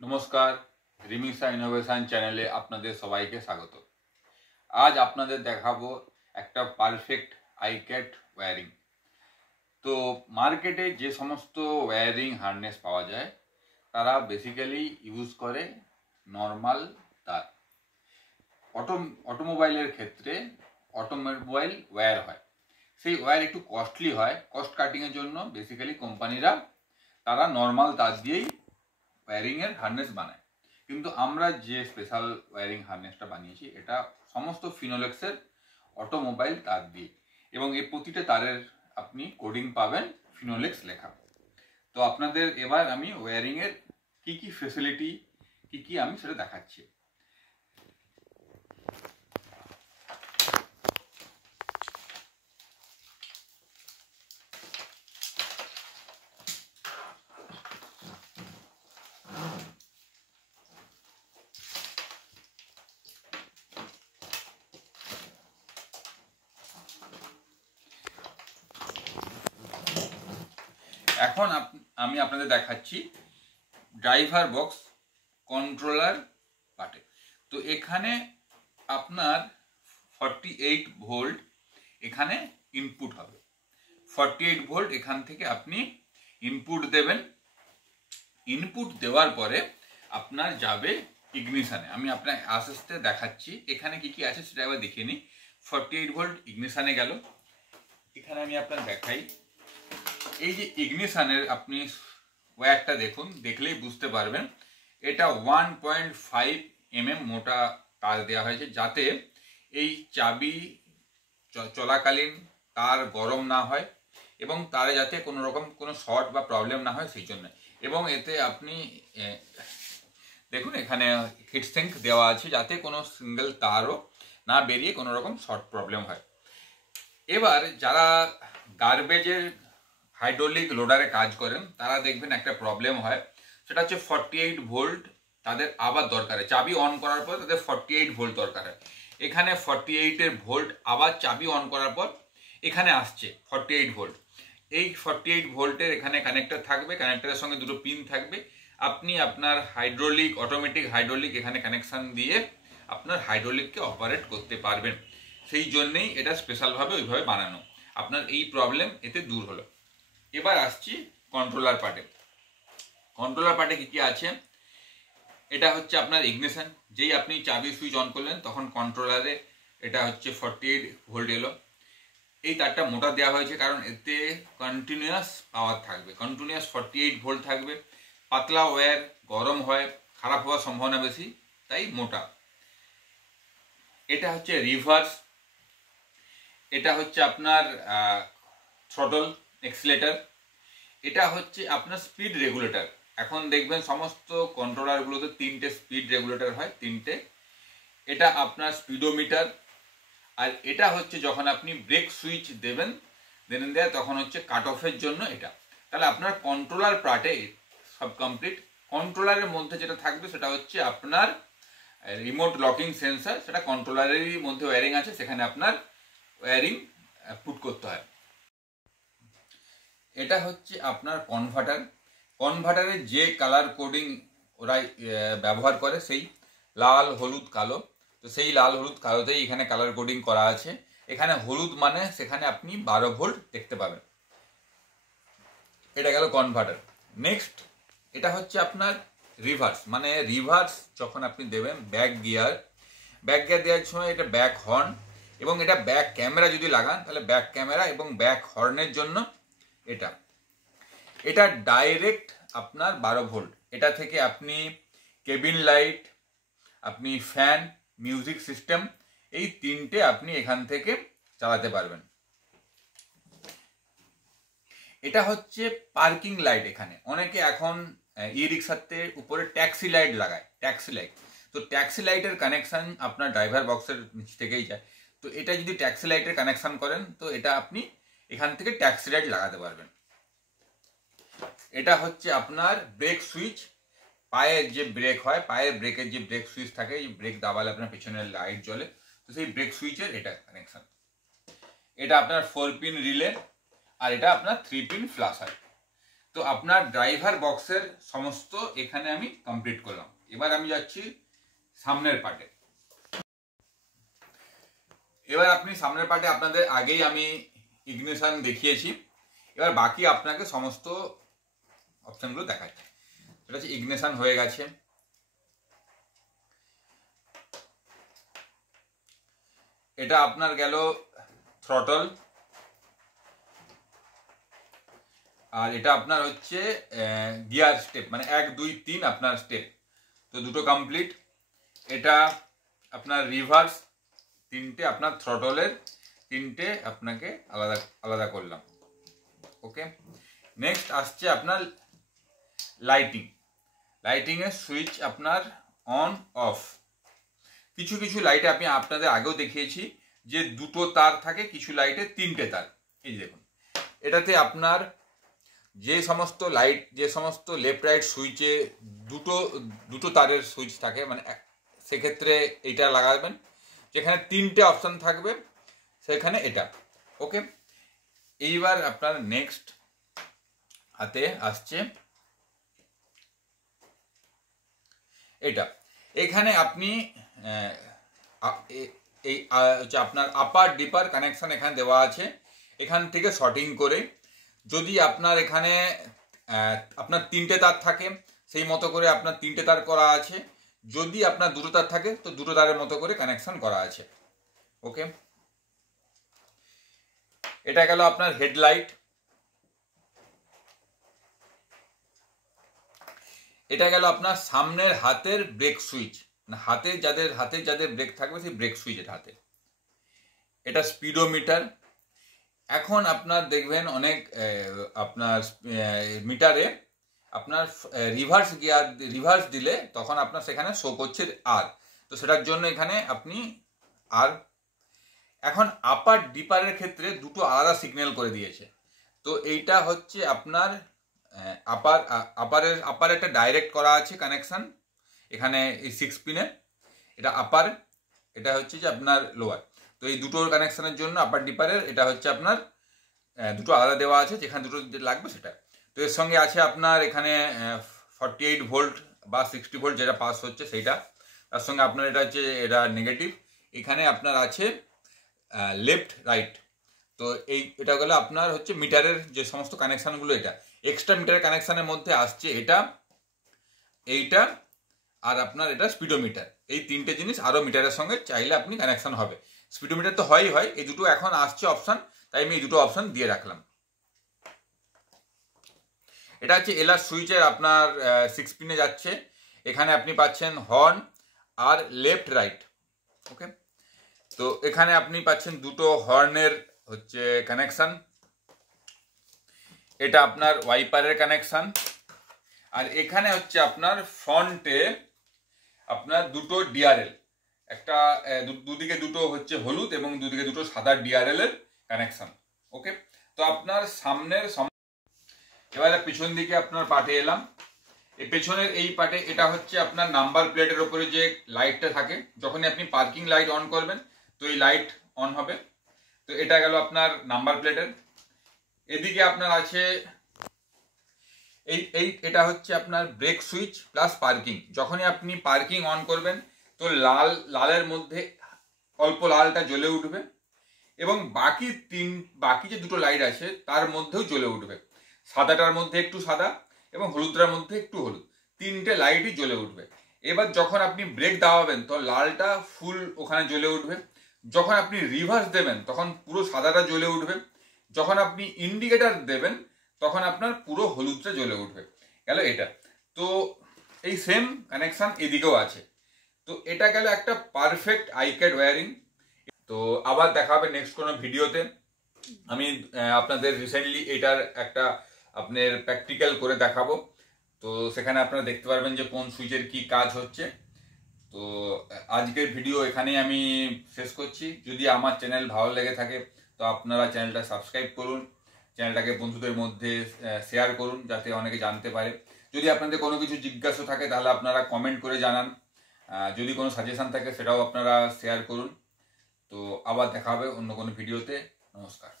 নমস্কার, রিমিক্সা ইনোভেশন চ্যানেলে আপনাদের সবাইকে স্বাগত। আজ আপনাদের দেখাবো একটা পারফেক্ট আইক্যাট ওয়্যারিং। তো মার্কেটে যে সমস্ত ওয়্যারিং হার্নেস পাওয়া যায় তারা বেসিক্যালি ইউজ করে নর্মাল তার। অটোমোবাইলের ক্ষেত্রে অটোমোবাইল ওয়্যার হয়, সেই ওয়্যার একটু কস্টলি হয়। কস্ট কাটিংয়ের জন্য বেসিক্যালি কোম্পানিরা তারা নর্মাল তার দিয়েই ওয়্যারিংয়ের হার্নেস বানায়। কিন্তু আমরা যে স্পেশাল ওয়্যারিং হার্নেসটা বানিয়েছি এটা সমস্ত ফিনোলেক্সের অটোমোবাইল তার দিয়ে, এবং এই প্রতিটা তারের আপনি কোডিং পাবেন ফিনোলেক্স লেখা। তো আপনাদের এবার আমি ওয়্যারিংয়ের কি কি ফেসিলিটি কি আমি সেটা দেখাচ্ছি। এখন আমি আপনাদের দেখাচ্ছি ড্রাইভার বক্স কন্ট্রোলার পার্টে। তো এখানে আপনার 48 ভোল্ট এখানে ইনপুট হবে। 48 ভোল্ট এখান থেকে আপনি ইনপুট দেবেন। ইনপুট দেওয়ার পরে আপনার যাবে ইগনিশনে। আমি আপনার আস্তে আস্তে দেখাচ্ছি এখানে কি কি আছে সেটা একবার দেখিয়ে নিই। 48 ভোল্ট ইগনিশনে গেল। এখানে আমি আপনার দেখাই, এই যে ইগনিশনের আপনি ওয়্যারটা দেখুন, দেখলেই বুঝতে পারবেন এটা 1.5 mm মোটা তার দেওয়া হয়েছে, যাতে এই চাবি চলাকালীন তার গরম না হয় এবং তারে যাতে কোনো রকম কোনো শর্ট বা প্রবলেম না হয় সেই জন্য। এবং এতে আপনি দেখুন এখানে হিটসিঙ্ক দেওয়া আছে যাতে কোনো সিঙ্গেল তারও না বেরিয়ে কোনো রকম শর্ট প্রবলেম হয়। এবার যারা গার্বেজের হাইড্রোলিক লোডারে কাজ করেন তারা দেখবেন একটা প্রবলেম হয়, সেটা হচ্ছে 48 ভোল্ট তাদের আবার দরকার হয়। চাবি অন করার পর তাদের 48 ভোল্ট দরকার হয়। এখানে 48 ভোল্ট আবার চাবি অন করার পর এখানে আসছে 48 ভোল্ট। এই 48 ভোল্টের এখানে কানেক্টর থাকবে, কানেক্টরের সঙ্গে দুটো পিন থাকবে। আপনি আপনার হাইড্রোলিক অটোমেটিক হাইড্রোলিক এখানে কানেকশান দিয়ে আপনার হাইড্রোলিককে অপারেট করতে পারবেন। সেই জন্যেই এটা স্পেশালভাবে ওইভাবে বানানো। আপনার এই প্রবলেম এতে দূর হলো। এবার আসছি কন্ট্রোলার পার্টে। কন্ট্রোলার পার্টে কি কি আছে, এটা হচ্ছে আপনার ইগনিশন। যেই আপনি চাবি সুইচ অন করলেন তখন কন্ট্রোলারে এটা হচ্ছে 48 ভোল্ট এলো। এই তারটা মোটা দেওয়া হয়েছে কারণ এতে কন্টিনিউয়াস পাওয়ার থাকবে, কন্টিনিউয়াস 48 ভোল্ট থাকবে। পাতলা ওয়্যার গরম হয়, খারাপ হওয়ার সম্ভাবনা বেশি, তাই মোটা। এটা হচ্ছে রিভার্স, এটা হচ্ছে আপনার থ্রটল এক্সিলেটর, এটা হচ্ছে আপনার স্পিড রেগুলেটর। এখন দেখবেন সমস্ত কন্ট্রোলারগুলোতে 3টে স্পিড রেগুলেটর হয়, 3টে। এটা আপনার স্পিডোমিটার। আর এটা হচ্ছে যখন আপনি ব্রেক সুইচ দেবেন দেয়া তখন হচ্ছে কাট অফের জন্য এটা। তাহলে আপনার কন্ট্রোলার পার্টে সব কমপ্লিট। কন্ট্রোলারের মধ্যে যেটা থাকবে সেটা হচ্ছে আপনার রিমোট লকিং সেন্সার, সেটা কন্ট্রোলারেরই মধ্যে ওয়্যারিং আছে, সেখানে আপনার ওয়্যারিং পুট করতে হয়। এটা হচ্ছে আপনার কনভার্টার। কনভার্টারের যে কালার কোডিং ওরা ব্যবহার করে সেই লাল হলুদ কালো, তো সেই লাল হলুদ কালোতেই এখানে কালার কোডিং করা আছে। এখানে হলুদ মানে সেখানে আপনি 12 ভোল্ট দেখতে পাবেন। এটা গেল কনভার্টার। নেক্সট এটা হচ্ছে আপনার রিভার্স, মানে রিভার্স যখন আপনি দেবেন ব্যাক গিয়ার দেওয়ার সময় এটা ব্যাক হর্ন, এবং এটা ব্যাক ক্যামেরা যদি লাগান তাহলে ব্যাক ক্যামেরা এবং ব্যাক হর্নের জন্য এটা ডাইরেক্ট আপনার 12 ভোল্ট। এটা থেকে আপনি কেবিন লাইট, আপনি ফ্যান, মিউজিক সিস্টেম, এই 3টে আপনি এখান থেকে চালাতে পারবেন। এটা হচ্ছে পার্কিং লাইট। এখানে অনেকে এখন ই রিক্সাতে উপরে ট্যাক্সি লাইট লাগায়, ট্যাক্সি লাইট। তো ট্যাক্সি লাইটের কানেকশন আপনার ড্রাইভার বক্সের নিচ থেকেই যায়। তো এটা যদি ট্যাক্সি লাইটের কানেকশন করেন তো এটা আপনি এখান থেকে ট্যাক্সি লাইট লাগাতে পারবেন। এটা হচ্ছে আপনার ব্রেক সুইচ। পায়ের যে ব্রেক হয়, পায়ের ব্রেকের যে ব্রেক সুইচ থাকে, এই ব্রেক দাবালে আপনার পিছনের লাইট জ্বলে, তো সেই ব্রেক সুইচের এটা কানেকশন। এটা আপনার 4 পিন রিলে, আর এটা আপনার 3 পিন ফ্ল্যাশ হয়। তো আপনার ড্রাইভার বক্সের সমস্ত এখানে আমি কমপ্লিট করলাম। এবার আমি যাচ্ছি সামনের পার্টে। এবার আপনি সামনের পার্টে আপনাদের আগেই আমি ইগনিশন দেখিয়েছি, এবার বাকি আপনাকে সমস্ত অপশনগুলো দেখাচ্ছি। সেটা হচ্ছে ইগনিশন হয়ে গেছে, এটা আপনার গেল থ্রটল, আর এটা আপনার হচ্ছে গিয়ার স্টেপ, মানে 1 2 3 আপনার স্টেপ, তো দুটো কমপ্লিট। এটা আপনার রিভার্স, 3টে আপনার থ্রটলের 3টে আপনাকে আলাদা আলাদা করলাম। ওকে, নেক্সট আসছে আপনার লাইটিং। লাইটিংয়ের সুইচ আপনার অন অফ। কিছু কিছু লাইটে আমি আপনাদের আগেও দেখিয়েছি যে দুটো তার থাকে, কিছু লাইটে 3টে তার। এই দেখুন, এটাতে আপনার যে সমস্ত লাইট, যে সমস্ত লেফট রাইট সুইচে দুটো দুটো তারের সুইচ থাকে, মানে সেক্ষেত্রে এইটা লাগাবেন। যেখানে 3টে অপশান থাকবে সেখানে এটা। ওকে, এইবার আপনার নেক্সট হাতে আসছে এটা। এখানে আপনি এই হচ্ছে আপনার আপার ডিপার কানেকশান এখানে দেওয়া আছে। এখান থেকে শর্টিং করে যদি আপনার এখানে আপনার 3টে তার থাকে সেই মতো করে আপনার 3টে তার করা আছে, যদি আপনার 2টো তার থাকে তো 2টো তারের মতো করে কানেকশন করা আছে। ওকে, এটা গেল আপনার হেডলাইট। এটা গেল আপনার সামনের হাতের ব্রেক সুইচ, হাতে যাদের ব্রেক থাকবে সেই ব্রেক সুইচ এটা হাতে। এটা স্পিডোমিটার। এখন আপনার দেখবেন অনেক আপনার মিটারে আপনার রিভার্স দিলে তখন আপনার সেখানে শো করছে আর, তো সেটার জন্য এখানে আপনি আর। এখন আপার ডিপারের ক্ষেত্রে দুটো আলাদা সিগন্যাল করে দিয়েছে। তো এইটা হচ্ছে আপনার আপার একটা ডাইরেক্ট করা আছে কানেকশন এখানে এই 6 পিনে, এটা আপার, এটা হচ্ছে যে আপনার লোয়ার। তো এই দুটোর কানেকশনের জন্য আপার ডিপারের এটা হচ্ছে আপনার দুটো আলাদা দেওয়া আছে, যেখানে দুটো লাগবে সেটা। তো এর সঙ্গে আছে আপনার এখানে 48 ভোল্ট বা 60 ভোল্ট যেটা পাস হচ্ছে সেইটা। তার সঙ্গে আপনার এটা হচ্ছে এটা নেগেটিভ। এখানে আপনার আছে লেফট রাইট। তো এটা গেলে আপনার হচ্ছে মিটারের যে সমস্ত কানেকশানগুলো, এটা এক্সট্রা মিটারের কানেকশানের মধ্যে আসছে এটা, এইটা, আর আপনার এটা স্পিডোমিটার। এই 3টে জিনিস আরও মিটারের সঙ্গে চাইলে আপনি কানেকশান হবে। স্পিডোমিটার তো হয়, এই দুটো এখন আসছে অপশান, তাই আমি এই দুটো অপশান দিয়ে রাখলাম। এটা হচ্ছে এলআর সুইচের আপনার 6 পিনে যাচ্ছে। এখানে আপনি পাচ্ছেন হর্ন আর লেফট রাইট। ওকে, তো এখানে আপনি পাচ্ছেন দুটো হর্নের হচ্ছে কানেকশান। এটা আপনার ওয়াইপারের কানেকশান। আর এখানে হচ্ছে আপনার ফ্রন্টে আপনার দুটো ডিআরএল, একটা দুদিকে দুটো হচ্ছে হলুদ এবং দুদিকে দুটো সাদা ডিআরএল এর কানেকশন। ওকে, তো আপনার সামনের এবারে পিছন দিকে আপনার পার্টে এলাম। এই পেছনের এই পার্টে এটা হচ্ছে আপনার নাম্বার প্লেটের উপরে যে লাইটটা থাকে, যখনই আপনি পার্কিং লাইট অন করবেন তো এই লাইট অন হবে। তো এটা গেল আপনার নাম্বার প্লেটের। এদিকে আপনার আছে এটা হচ্ছে আপনার ব্রেক সুইচ প্লাস পার্কিং। যখনই আপনি পার্কিং অন করবেন তো লালের মধ্যে অল্প লালটা জ্বলে উঠবে, এবং বাকি যে দুটো লাইট আছে তার মধ্যেও জ্বলে উঠবে। সাদাটার মধ্যে একটু সাদা এবং হলুদটার মধ্যে একটু হলুদ, 3টে লাইটই জ্বলে উঠবে। এবার যখন আপনি ব্রেক দাবাবেন তো লালটা ফুল ওখানে জ্বলে উঠবে। যখন আপনি রিভার্স দেবেন তখন পুরো সাদাটা জ্বলে উঠবে। যখন আপনি ইন্ডিকেটার দেবেন তখন আপনার পুরো হলুদটা জ্বলে উঠবে। গেল এটা। তো এই সেম কানেকশন এদিকেও আছে। তো এটা গেল একটা পারফেক্ট আইক্যাড ওয়্যারিং। তো আবার দেখা হবে নেক্সট কোনো ভিডিওতে। আমি আপনাদের রিসেন্টলি এটার একটা আপনার প্র্যাকটিক্যাল করে দেখাবো। তো সেখানে আপনারা দেখতে পারবেন যে কোন সুইচের কি কাজ হচ্ছে। তো আজকের ভিডিও এখানেই আমি শেষ করছি। যদি আমার চ্যানেল ভালো লেগে থাকে তো আপনারা চ্যানেলটা সাবস্ক্রাইব করুন, চ্যানেলটাকে বন্ধুদের মধ্যে শেয়ার করুন যাতে অনেকে জানতে পারে। যদি আপনাদের কোনো কিছু জিজ্ঞাসা থাকে তাহলে আপনারা কমেন্ট করে জানান। যদি কোনো সাজেশন থাকে সেটাও আপনারা শেয়ার করুন। তো আবার দেখা হবে অন্য কোনো ভিডিওতে। নমস্কার।